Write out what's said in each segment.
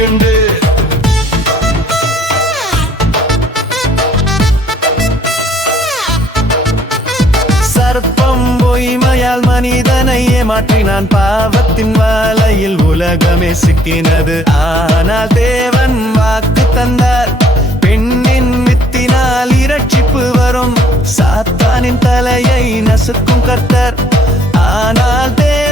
வழியுண்டு சர்ப்பம் பொய்மையால் மனிதனை ஏமாற்றினான். பாவத்தின் வாலையில் உலகமே சிக்கினது. ஆனால் தேவன் வாக்கு தந்தார். பெண்ணின் வித்தினால் இரட்சிப்பு வரும். சாத்தானின் தலையை நசுக்கும் கர்த்தர். ஆனால் தேவன்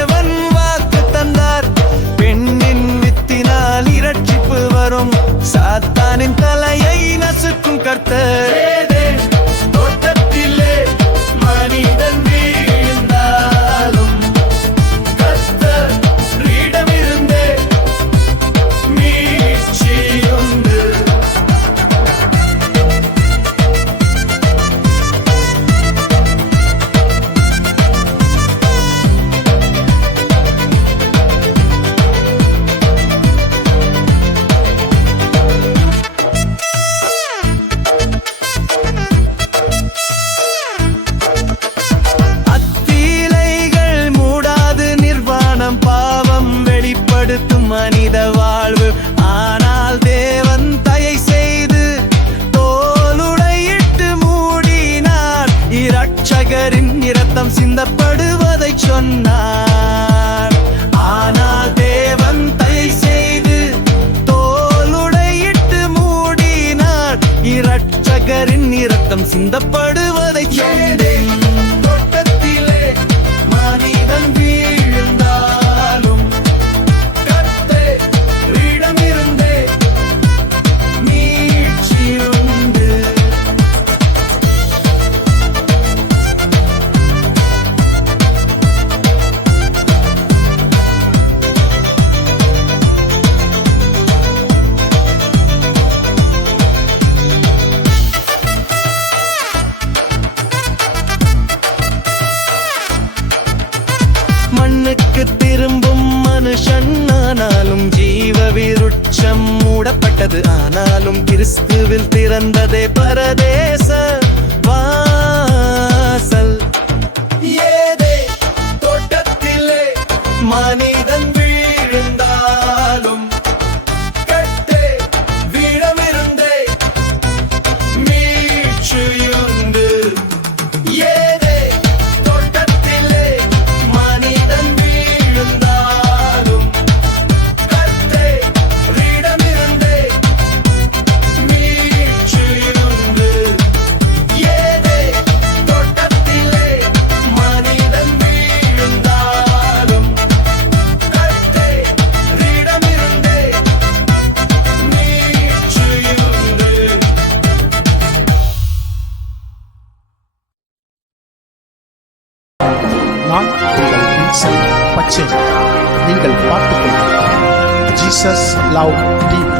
இரட்சகரின் இரத்தம் சிந்தப்படுவதை சொன்னார். ஆனால் தேவன் தயை செய்து தோலுடையிட்டு மூடினார். இரட்சகரின் இரத்தம் சிந்தப்ப பிரபஞ்சம் மூடப்பட்டது. ஆனாலும் கிறிஸ்துவில் திறந்ததே பரதேச வா நான் உங்கள் வின்சென்ட் பச்சை. நீங்கள் பார்த்துக் ஜீசஸ் லவ் டிவி